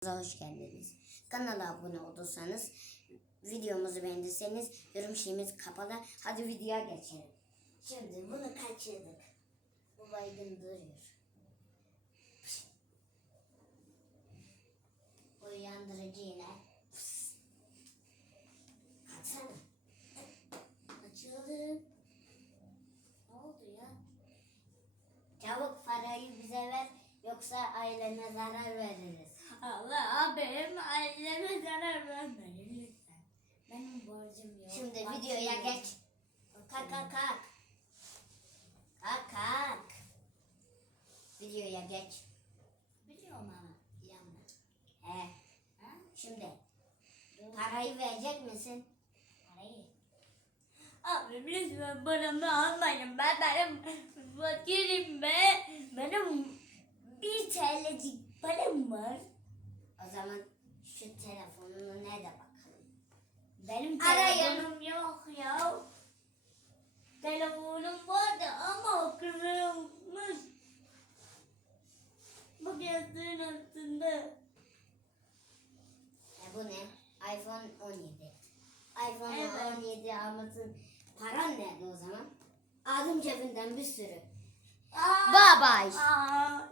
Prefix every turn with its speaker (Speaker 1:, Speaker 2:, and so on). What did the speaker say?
Speaker 1: Kanalımıza hoş geldiniz. Kanala abone olursanız, videomuzu beğendiyseniz yorum şeyimiz kapalı. Hadi videoya geçelim. Şimdi bunu kaçırdık. Bu baygın duruyor. Uyandırıcı yine. Açsana. Açıldı. Ne oldu ya? Çabuk parayı bize ver yoksa ailene zarar veririz.
Speaker 2: Allah abi benim aileme zarar vermeyin lütfen. Borcum yok.
Speaker 1: Şimdi
Speaker 2: Bak
Speaker 1: videoya
Speaker 2: şimdi.
Speaker 1: geç. Kalk kalk kalk. Kalk kalk. Videoya geç.
Speaker 2: Biliyorum ama. Yanma.
Speaker 1: He.
Speaker 2: Ha?
Speaker 1: Şimdi parayı verecek misin?
Speaker 2: Parayı. Abi lütfen paramı almayın. Ben benim fakirim be. Benim yastığın altında.
Speaker 1: E bu ne? iPhone 17. iPhone
Speaker 2: Evet.
Speaker 1: 17 almasın. Paran nerede o zaman? Aldım cebinden bir sürü.
Speaker 2: Aa,
Speaker 1: Bye bye.
Speaker 2: aa.